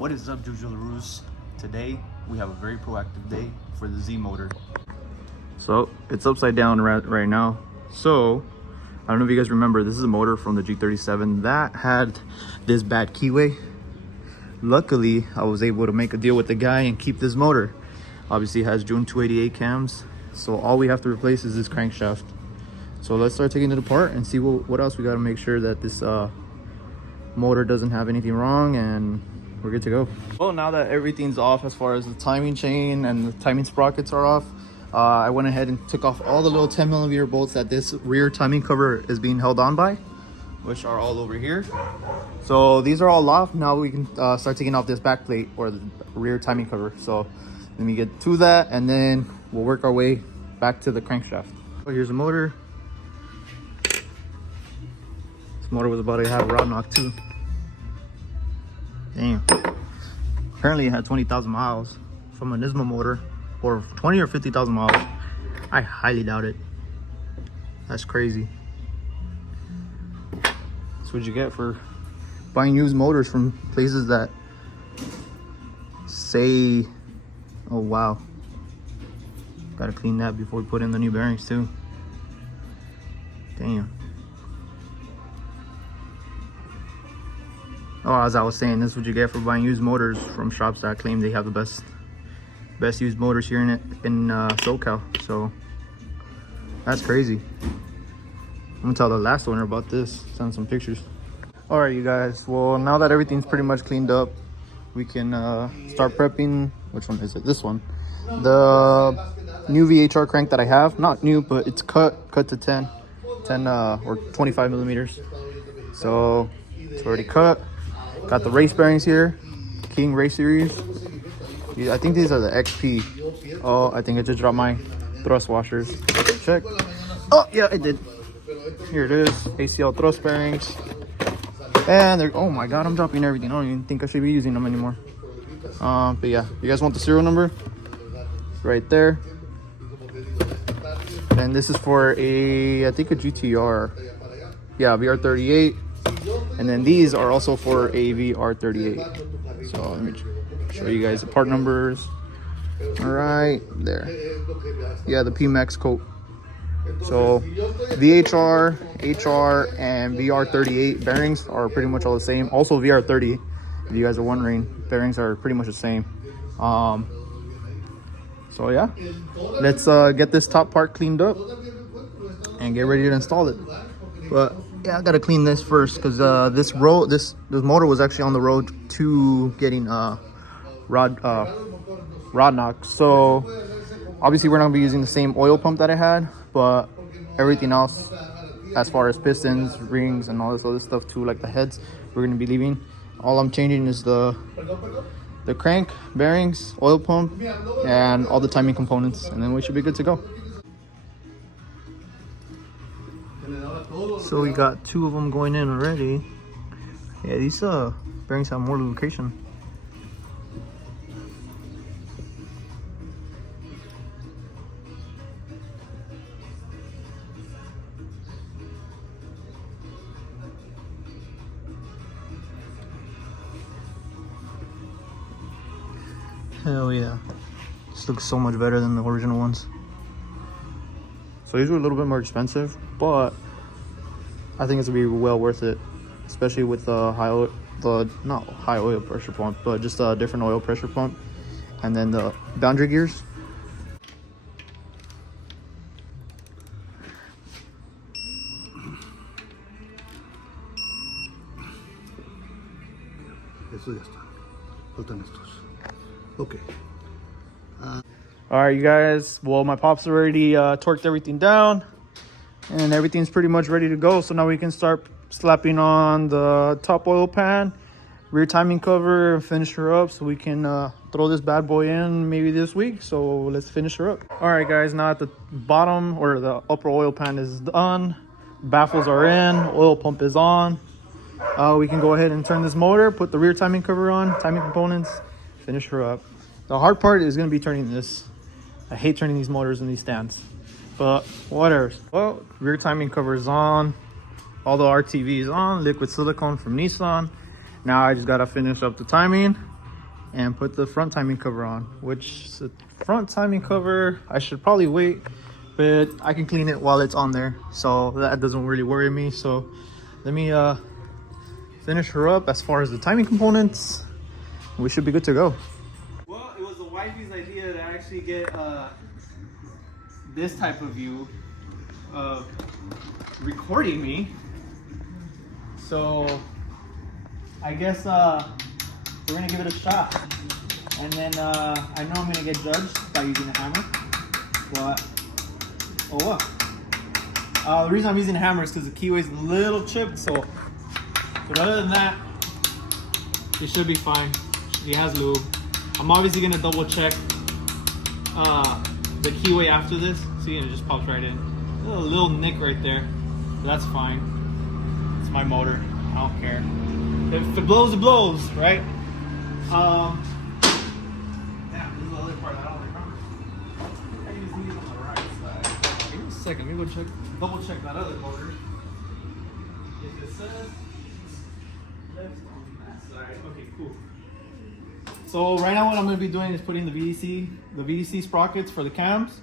What is up, Jujularus? Today we have a very proactive day for the Z motor. So it's upside down right now. So I don't know if you guys remember, this is a motor from the G37 that had this bad keyway. Luckily, I was able to make a deal with the guy and keep this motor. Obviously it has JUN 288 cams, so all we have to replace is this crankshaft. So let's start taking it apart and see what else we got to make sure that this motor doesn't have anything wrong, and we're good to go. Well, now that everything's off as far as the timing chain and the timing sprockets are off, I went ahead and took off all the little 10mm bolts that this rear timing cover is being held on by, which are all over here. So these are all off. Now we can start taking off this back plate or the rear timing cover. So let me get to that and then we'll work our way back to the crankshaft. So here's the motor. This motor was about to have a rod knock too. Damn. Apparently it had 20,000 miles from a Nismo motor, or 20 or 50,000 miles. I highly doubt it. That's crazy. That's what you get for buying used motors from places that say, oh wow. Gotta clean that before we put in the new bearings too. Damn. Oh, as I was saying, this is what you get for buying used motors from shops that claim they have the best used motors here in SoCal. So that's crazy. I'm gonna tell the last owner about this, send some pictures. All right, you guys, well, now that everything's pretty much cleaned up, we can start prepping. Which one is it? This one, the new VHR crank that I have. Not new, but it's cut to 10 or 25 millimeters. So it's already cut. Got the race bearings here, King Race Series. I think these are the XP. Oh, I think I just dropped my thrust washers. Check. Oh yeah, I did. Here it is, ACL thrust bearings. And they're, oh my god, I'm dropping everything. I don't even think I should be using them anymore. But yeah, you guys want the serial number? Right there. And this is for I think a GTR. Yeah, VR38. And then these are also for a VR38. So let me show you guys the part numbers. All right, there. Yeah, the PMAX coat. So VHR, HR, and VR38 bearings are pretty much all the same. Also VR30, if you guys are wondering, bearings are pretty much the same. So yeah, let's get this top part cleaned up and get ready to install it. But yeah, I gotta clean this first because this motor was actually on the road to getting rod knock. So obviously we're not gonna be using the same oil pump that I had, but everything else as far as pistons, rings, and all this other stuff too, like the heads, we're gonna be leaving. All I'm changing is the crank, bearings, oil pump, and all the timing components, and then we should be good to go. So we got 2 of them going in already. Yeah, these bearings have more lubrication. Hell yeah. This looks so much better than the original ones. So these were a little bit more expensive, but I think it's gonna be well worth it, especially with the not high oil pressure pump, but just a different oil pressure pump, and then the boundary gears. Eso ya está. Faltan estos. Okay. All right, you guys. Well, my pops already torqued everything down, and everything's pretty much ready to go. So now we can start slapping on the top oil pan, rear timing cover, and finish her up so we can throw this bad boy in maybe this week. So let's finish her up. All right, guys. Now at the bottom or the upper oil pan is done. Baffles are in. Oil pump is on. We can go ahead and turn this motor, put the rear timing cover on, timing components, finish her up. The hard part is going to be turning this. I hate turning these motors in these stands, but whatever. Well, rear timing cover is on. All the RTV is on. Liquid silicone from Nissan. Now I just got to finish up the timing and put the front timing cover on, which the front timing cover, I should probably wait, but I can clean it while it's on there. So that doesn't really worry me. So let me finish her up as far as the timing components. We should be good to go. Well, it was the wifey's idea to actually get this type of view of recording me. So I guess we're gonna give it a shot. And then I know I'm gonna get judged by using a hammer, but oh what? The reason I'm using a hammer is because the keyway's a little chipped, so but other than that, it should be fine. It has lube. I'm obviously gonna double check the keyway after this. See, it just pops right in. A little nick right there. But that's fine. It's my motor. I don't care. If it blows, it blows, right? Yeah, this is the other part I don't remember. I use these on the right side. Give me a second. Let me go check, double check that other motor. If it says left on that side, okay, cool. So right now what I'm going to be doing is putting the VDC sprockets for the cams.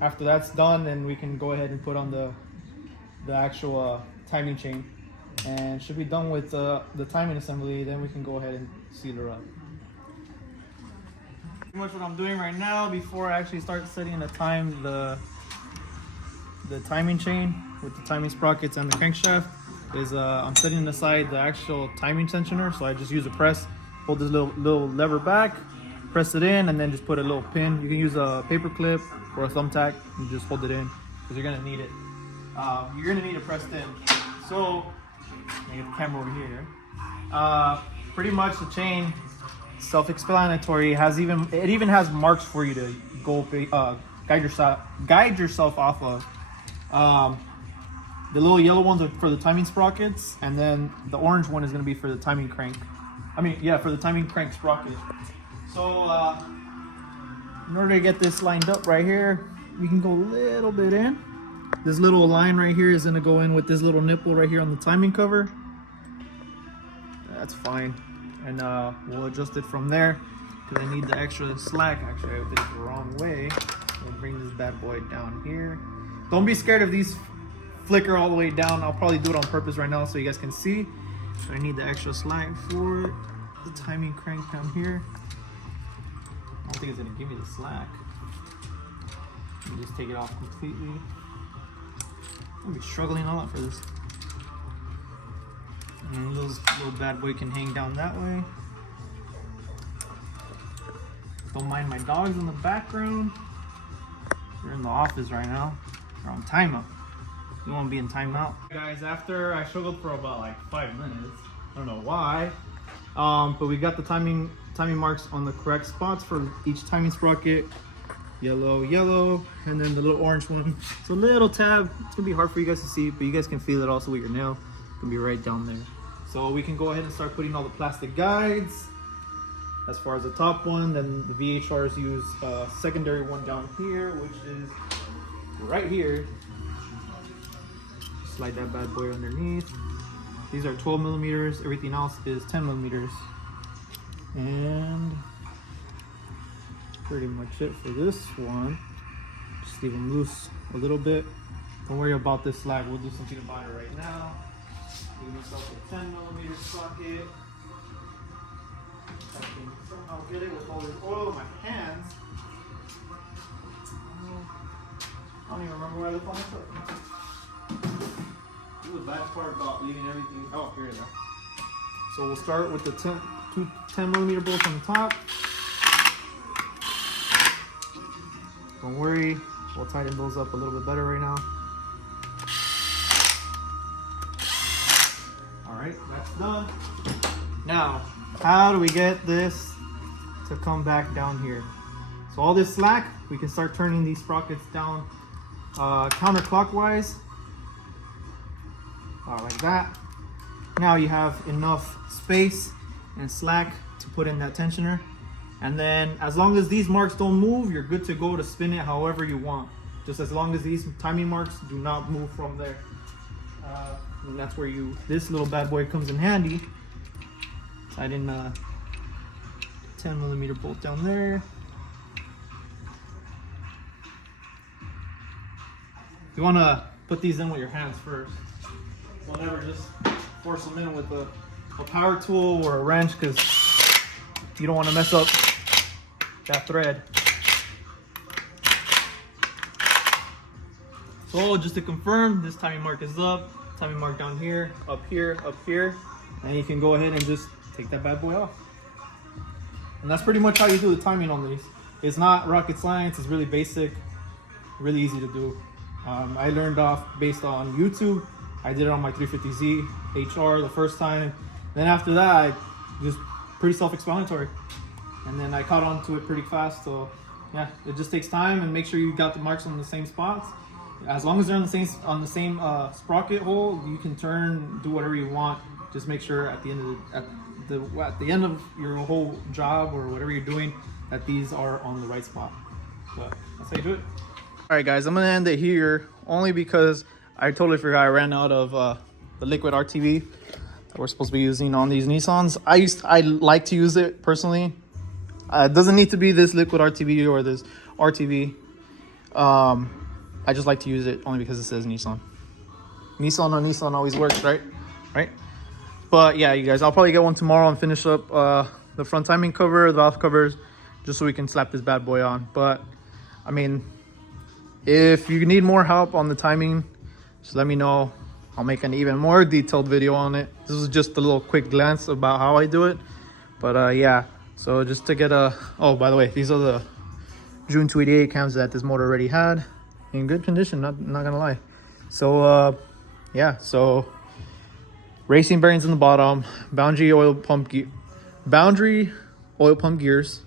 After that's done, then we can go ahead and put on the actual timing chain. And should be done with the timing assembly, then we can go ahead and seal her up. Pretty much what I'm doing right now before I actually start setting the timing chain with the timing sprockets and the crankshaft is I'm setting aside the actual timing tensioner. So I just use a press. Hold this little lever back, press it in, and then just put a little pin. You can use a paper clip or a thumbtack and just hold it in because you're gonna need it. You're gonna need it pressed in. So, let me get the camera over here. Pretty much the chain, self-explanatory. It even has marks for you to go guide yourself off of. The little yellow ones are for the timing sprockets, and then the orange one is gonna be for the timing crank. For the timing crank sprocket. So in order to get this lined up right here, we can go a little bit in. This little line right here is gonna go in with this little nipple right here on the timing cover. That's fine. And we'll adjust it from there because I need the extra slack. Actually, I did it the wrong way. We'll bring this bad boy down here. Don't be scared if these flicker all the way down. I'll probably do it on purpose right now so you guys can see. So I need the extra slack for the timing crank down here. I don't think it's gonna give me the slack. Let me just take it off completely. I'm gonna be struggling a lot for this. And this little bad boy can hang down that way. Don't mind my dogs in the background. We're in the office right now. We're on timeout. You want to be in timeout. Guys, after I struggled for about like 5 minutes, I don't know why, but we got the timing marks on the correct spots for each timing sprocket. Yellow, and then the little orange one. It's a little tab. It's gonna be hard for you guys to see, but you guys can feel it also with your nail. It's gonna be right down there. So we can go ahead and start putting all the plastic guides. As far as the top one, then the VHRs use a secondary one down here, which is right here. Slide that bad boy underneath. These are 12 millimeters. Everything else is 10 millimeters. And pretty much it for this one. Just leave them loose a little bit. Don't worry about this slack. We'll do something about it right now. Give myself a 10 millimeter socket. I can somehow get it with all this oil in my hands. I don't even remember where I left on my foot. This is the bad part about leaving everything. Oh, here it is. So we'll start with the 10 millimeter bolts on the top. Don't worry, we'll tighten those up a little bit better right now. All right, that's done. Now, how do we get this to come back down here? So all this slack, we can start turning these sprockets down counterclockwise. Like that. Now you have enough space and slack to put in that tensioner. And then as long as these marks don't move, you're good to go to spin it however you want. Just as long as these timing marks do not move from there. And that's where this little bad boy comes in handy. I didn't 10mm bolt down there. You want to put these in with your hands first. Don't ever just force them in with a power tool or a wrench, because you don't want to mess up that thread. So just to confirm, this timing mark is up, timing mark down here, up here, up here, and you can go ahead and just take that bad boy off. And that's pretty much how you do the timing on these. It's not rocket science, it's really basic, really easy to do. I learned off based on YouTube. I did it on my 350Z HR the first time. Then after that, I just pretty self-explanatory. And then I caught on to it pretty fast. So yeah, it just takes time, and make sure you got the marks on the same spots. As long as they're on the same sprocket hole, you can turn, do whatever you want. Just make sure at the end of your whole job or whatever you're doing, that these are on the right spot. But that's how you do it. All right, guys, I'm gonna end it here only because I totally forgot I ran out of the liquid RTV that we're supposed to be using on these Nissans. I like to use it personally. It doesn't need to be this liquid RTV or this RTV. I just like to use it only because it says Nissan. Nissan on Nissan always works, right? Right? But yeah, you guys, I'll probably get one tomorrow and finish up the front timing cover, the valve covers, just so we can slap this bad boy on. But I mean, if you need more help on the timing, just let me know. I'll make an even more detailed video on it. This is just a little quick glance about how I do it. But yeah, so just to get oh, by the way, these are the JUN 288 cams that this motor already had. In good condition, not gonna lie. So yeah, so racing bearings in the bottom, boundary oil pump gears,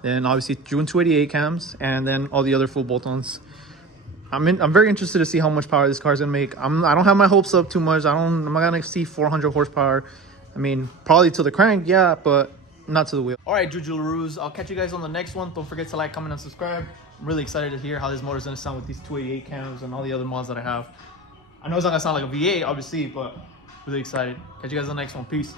then obviously JUN 288 cams, and then all the other full bolt-ons. I'm very interested to see how much power this car's gonna make. I don't have my hopes up too much. I'm not gonna see 400 horsepower. I mean, probably to the crank, yeah, but not to the wheel. All right, Jujularus, I'll catch you guys on the next one. Don't forget to like, comment, and subscribe. I'm really excited to hear how this motor's gonna sound with these 288 cams and all the other mods that I have. I know it's not gonna sound like a V8, obviously, but really excited. Catch you guys on the next one. Peace.